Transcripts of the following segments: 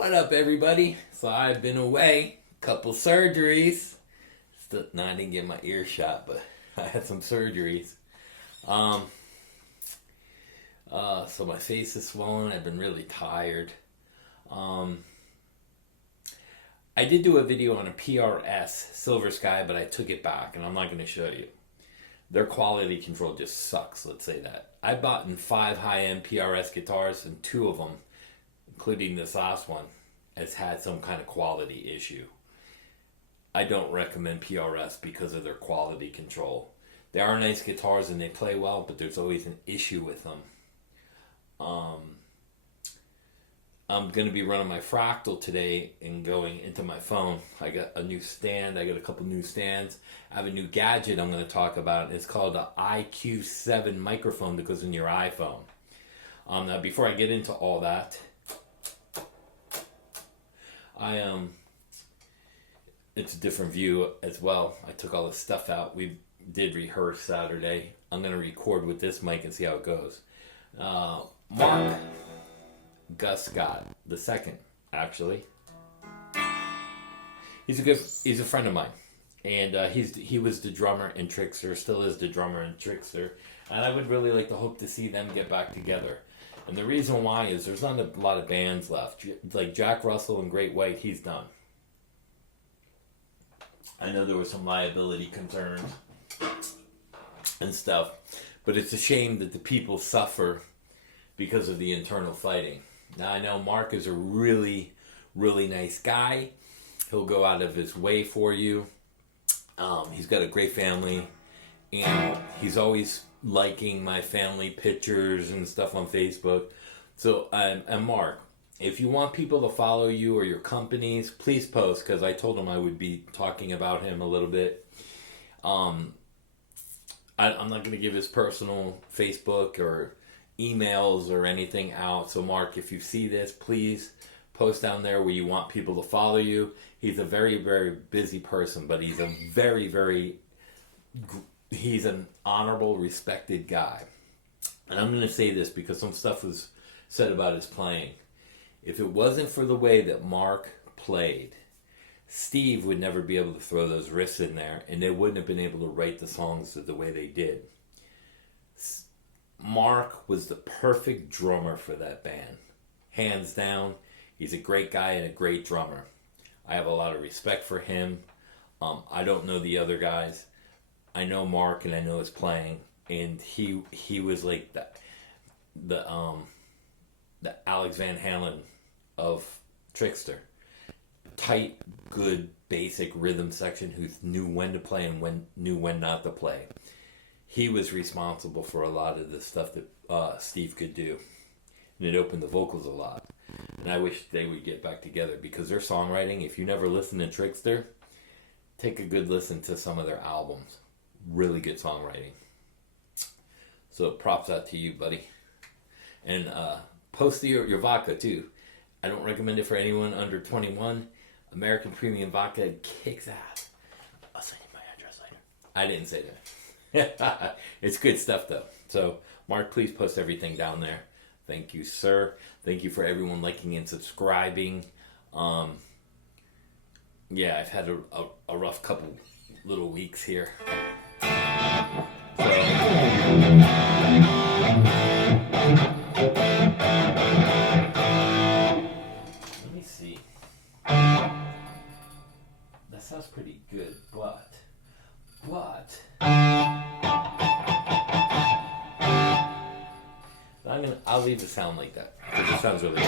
What up, everybody? So I've been away, couple surgeries. No, I didn't get my ear shot, but I had some surgeries. So my face is swollen. I've been really tired. I did do a video on a PRS Silver Sky, but I took it back, and I'm not going to show you. Their quality control just sucks, let's say that. I bought in 5 high-end PRS guitars, and 2 of them, including this last one, has had some kind of quality issue. I don't recommend PRS because of their quality control. They are nice guitars and they play well, but there's always an issue with them. I'm going to be running my Fractal today and going into my phone. I got a new stand. I got a couple new stands. I have a new gadget I'm going to talk about. It's called the IQ7 microphone that goes in your iPhone. Now, before I get into all that, it's a different view as well. I took all this stuff out. We did rehearse Saturday. I'm going to record with this mic and see how it goes. Mark Gus Scott the second, actually. He's a friend of mine, and he was the drummer in Trixter, still is the drummer in Trixter, and I would really like to hope to see them get back together. And the reason why is there's not a lot of bands left. Like Jack Russell and Great White, he's done. I know there were some liability concerns and stuff, but it's a shame that the people suffer because of the internal fighting. Now, I know Mark is a really, really nice guy. He'll go out of his way for you. He's got a great family, and he's always liking my family pictures and stuff on Facebook. So, and Mark, if you want people to follow you or your companies, please post, because I told him I would be talking about him a little bit. I'm not going to give his personal Facebook or emails or anything out. So Mark, if you see this, please post down there where you want people to follow you. He's a very, very busy person, but he's a he's an honorable, respected guy. And I'm going to say this because some stuff was said about his playing. If it wasn't for the way that Mark played, Steve would never be able to throw those riffs in there, and they wouldn't have been able to write the songs the way they did. Mark was the perfect drummer for that band. Hands down, he's a great guy and a great drummer. I have a lot of respect for him. I don't know the other guys. I know Mark and I know his playing, and he was like the Alex Van Halen of Trixter. Tight, good, basic rhythm section who knew when to play and knew when not to play. He was responsible for a lot of the stuff that Steve could do. And it opened the vocals a lot. And I wish they would get back together because their songwriting, if you never listen to Trixter, take a good listen to some of their albums. Really good songwriting. So props out to you, buddy. And post your vodka too. I don't recommend it for anyone under 21. American Premium Vodka kicks ass. I'll send you my address later. I didn't say that. It's good stuff though. So Mark, please post everything down there. Thank you, sir. Thank you for everyone liking and subscribing. Yeah, I've had a rough couple little weeks here. So, let me see. That sounds pretty good, but I'll leave the sound like that because it sounds really good.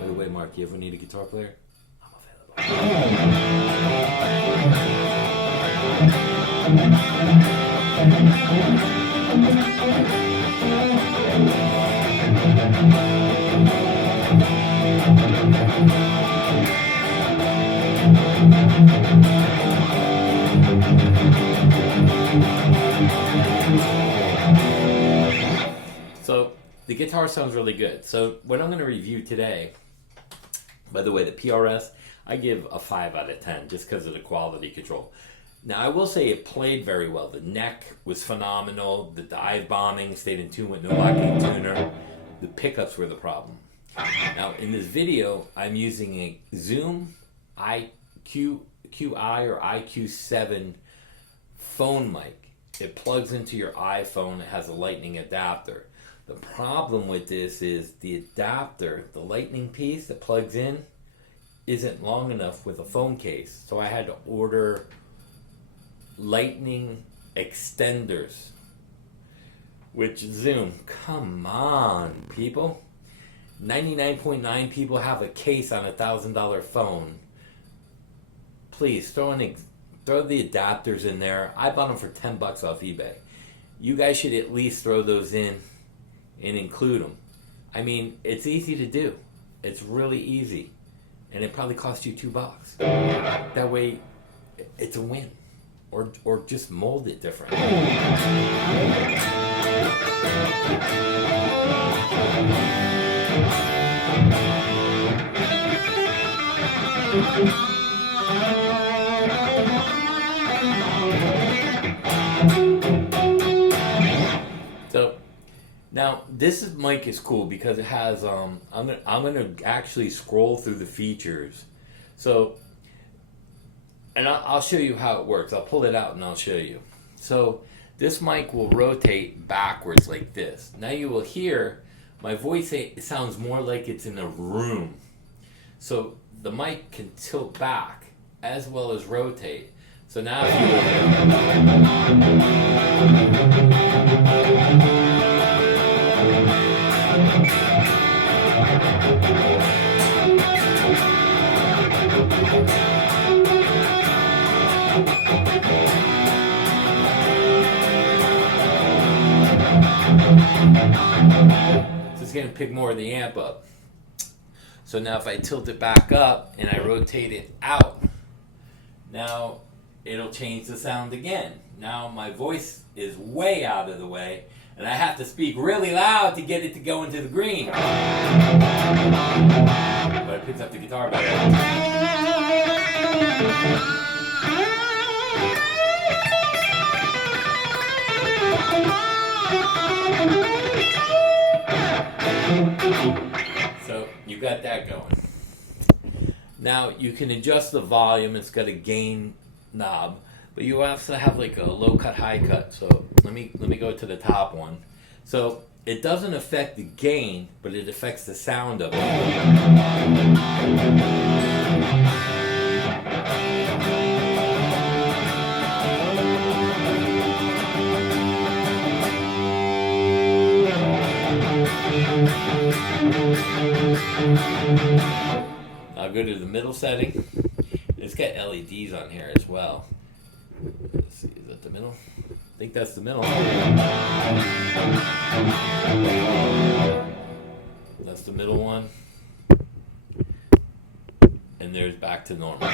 By the way, Mark, you ever need a guitar player? I'm So the guitar sounds really good. So what I'm going to review today, by the way, the PRS, I give a 5 out of 10 just because of the quality control. Now, I will say it played very well. The neck was phenomenal. The dive bombing stayed in tune with no locking tuner. The pickups were the problem. Now, in this video, I'm using a Zoom QI or IQ7 phone mic. It plugs into your iPhone. It has a lightning adapter. The problem with this is the adapter, the lightning piece that plugs in, isn't long enough with a phone case. So I had to order lightning extenders. Which Zoom, come on, people. 99.9 people have a case on a $1,000 phone. Please throw the adapters in there. I bought them for $10 off eBay. You guys should at least throw those in and include them. I mean, it's easy to do. It's really easy, and it probably costs you $2. That way, it's a win. Or just mold it different. So now this mic is cool because it has I'm gonna actually scroll through the features. So. And I'll show you how it works. I'll pull it out and I'll show you. So this mic will rotate backwards like this. Now you will hear my voice. It sounds more like it's in a room. So the mic can tilt back as well as rotate. So now if so it's going to pick more of the amp up. So now if I tilt it back up and I rotate it out, now it'll change the sound again. Now my voice is way out of the way and I have to speak really loud to get it to go into the green. But it picks up the guitar better. So you got that going. Now you can adjust the volume. It's got a gain knob, but you also have like a low cut, high cut. So let me go to the top one. So it doesn't affect the gain, but it affects the sound of it. I'll go to the middle setting. It's got LEDs on here as well. Let's see, is that the middle? I think that's the middle. That's the middle one. And there's back to normal.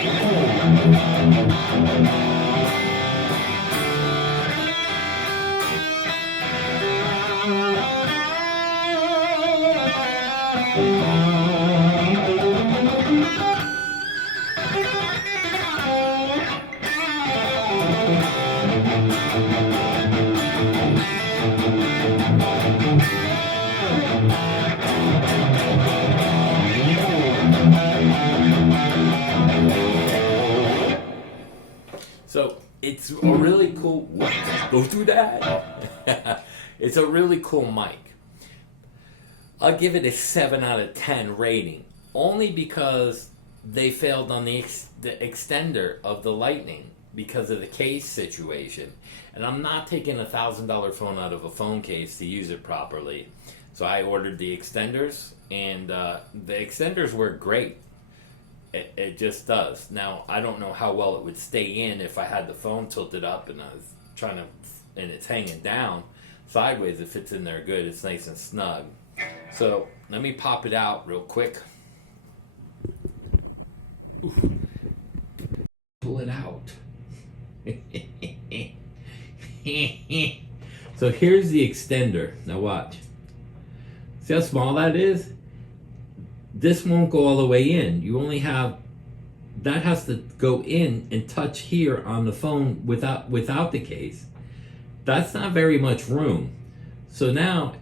So it's a really cool. Go through that. It's a really cool mic. I'll give it a 7 out of 10 rating, only because they failed on the extender of the Lightning because of the case situation. And I'm not taking a $1,000 phone out of a phone case to use it properly. So I ordered the extenders, and the extenders work great. It just does. Now, I don't know how well it would stay in if I had the phone tilted up and I was trying to, and it's hanging down sideways. It fits in there good. It's nice and snug. So let me pop it out real quick. Oof. Pull it out. So here's the extender. Now watch. See how small that is? This won't go all the way in. You only have that has to go in and touch here on the phone without the case. That's not very much room. So now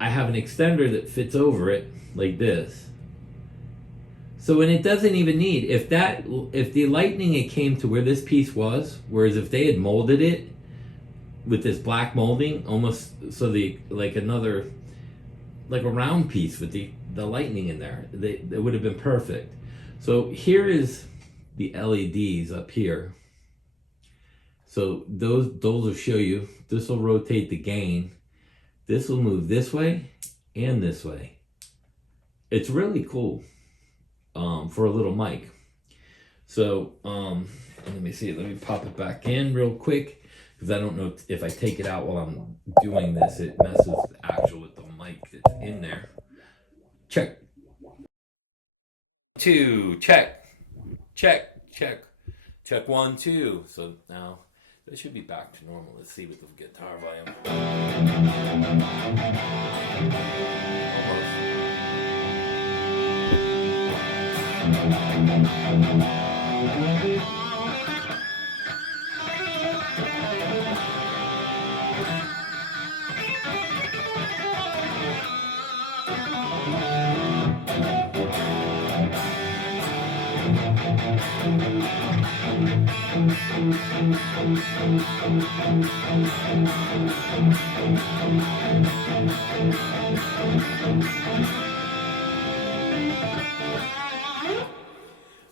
I have an extender that fits over it like this. So when it doesn't even need, if the lightning it came to where this piece was, whereas if they had molded it with this black molding, almost so like a round piece with the lightning in there, it would have been perfect. So here is the LEDs up here. So those will show you. This will rotate the gain. This will move this way and this way. It's really cool for a little mic. So let me see. Let me pop it back in real quick because I don't know if I take it out while I'm doing this, it messes with the mic that's in there. Check. 2, check. Check, check. Check 1, 2. So now that should be back to normal. Let's see with the guitar volume.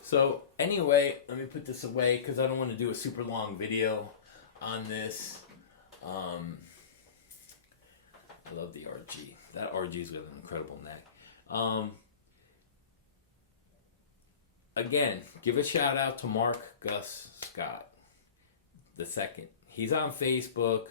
So anyway, let me put this away because I don't want to do a super long video on this. I love the RG. That RG's got an incredible neck. Again, give a shout out to Mark Gus Scott II. He's on Facebook.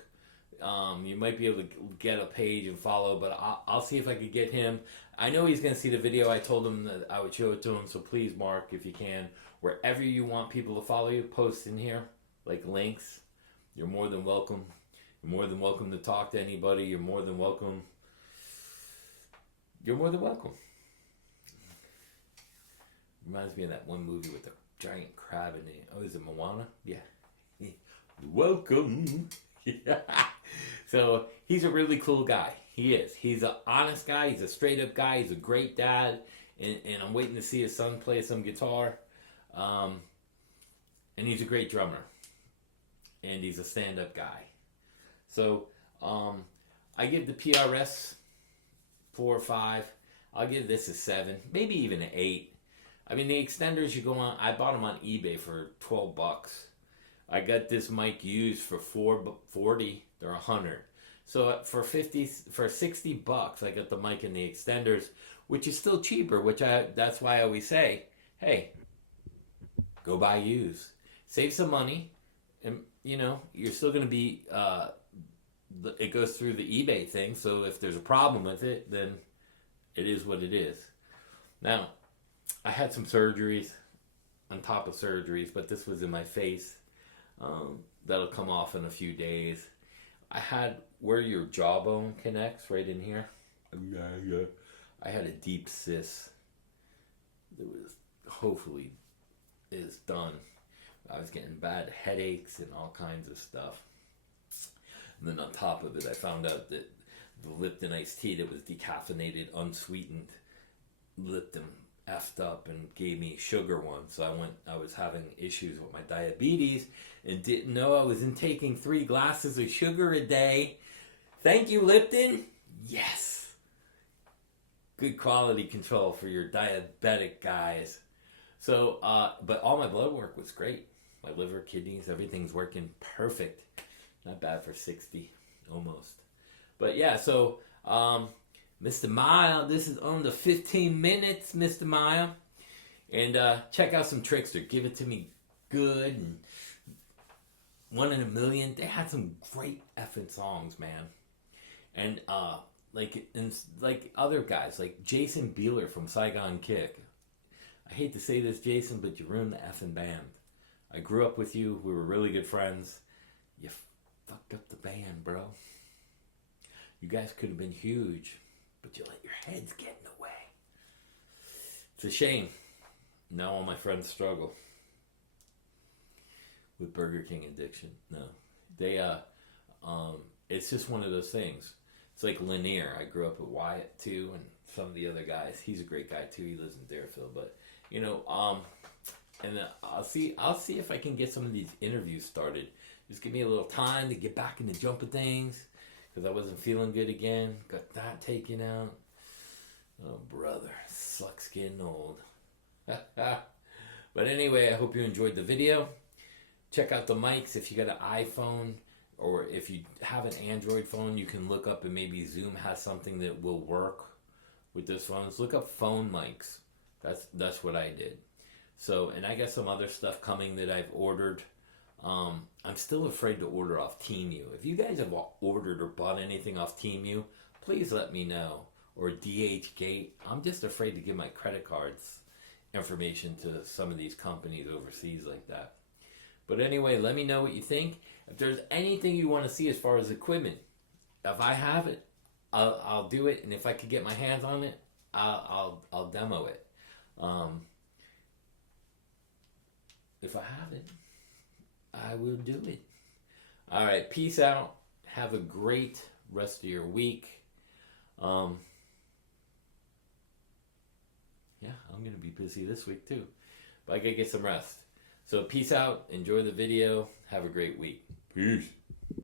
You might be able to get a page and follow, but I'll see if I could get him. I know he's going to see the video. I told him that I would show it to him, so please, Mark, if you can, wherever you want people to follow you, post in here, like links. You're more than welcome. You're more than welcome to talk to anybody. You're more than welcome. You're more than welcome. Reminds me of that one movie with the giant crab in it. Oh, is it Moana? Yeah. Welcome. Yeah. So he's a really cool guy. He is. He's an honest guy. He's a straight up guy. He's a great dad. And I'm waiting to see his son play some guitar. And he's a great drummer. And he's a stand up guy. So I give the PRS 4 or 5. I'll give this a 7. Maybe even an 8. I mean, the extenders you go on, I bought them on eBay for $12. I got this mic used for $4.40. They're $100. So for $60, I got the mic and the extenders, which is still cheaper. That's why I always say, hey, go buy used, save some money, and you're still going to be. It goes through the eBay thing, so if there's a problem with it, then it is what it is. Now, I had some surgeries on top of surgeries, but this was in my face. That'll come off in a few days. I had where your jawbone connects right in here. I had a deep cyst. It was hopefully is done. I was getting bad headaches and all kinds of stuff. And then on top of it, I found out that the Lipton iced tea that was decaffeinated, unsweetened, Lipton effed up and gave me sugar one. So I was having issues with my diabetes and didn't know I was intaking 3 glasses of sugar a day. Thank you, Lipton. Yes. Good quality control for your diabetic guys. So, but all my blood work was great. My liver, kidneys, everything's working perfect. Not bad for 60, almost. But yeah, so Mr. Maya, this is on the 15 minutes, Mr. Maya. And check out some Trixter. Give it to me good. And 1 in a Million. They had some great effing songs, man. And like other guys, like Jason Beeler from Saigon Kick. I hate to say this, Jason, but you ruined the effing band. I grew up with you. We were really good friends. You fucked up the band, bro. You guys could have been huge, but you let your heads get in the way. It's a shame. Now all my friends struggle. with Burger King addiction. No, they it's just one of those things. It's like Lanier. I grew up with Wyatt too, and some of the other guys. He's a great guy too. He lives in Deerfield, but you know, and I'll see if I can get some of these interviews started. Just give me a little time to get back in the jump of things because I wasn't feeling good again. Got that taken out. Oh brother, sucks getting old. But anyway, I hope you enjoyed the video. Check out the mics if you got an iPhone or if you have an Android phone, you can look up and maybe Zoom has something that will work with this phone. Look up phone mics. That's what I did. So, and I got some other stuff coming that I've ordered. I'm still afraid to order off Temu. If you guys have ordered or bought anything off Temu, please let me know. Or DHgate. I'm just afraid to give my credit cards information to some of these companies overseas like that. But anyway, let me know what you think. If there's anything you want to see as far as equipment, if I have it, I'll do it. And if I could get my hands on it, I'll demo it. If I have it, I will do it. All right, peace out. Have a great rest of your week. Yeah, I'm going to be busy this week too. But I got to get some rest. So peace out. Enjoy the video. Have a great week. Peace.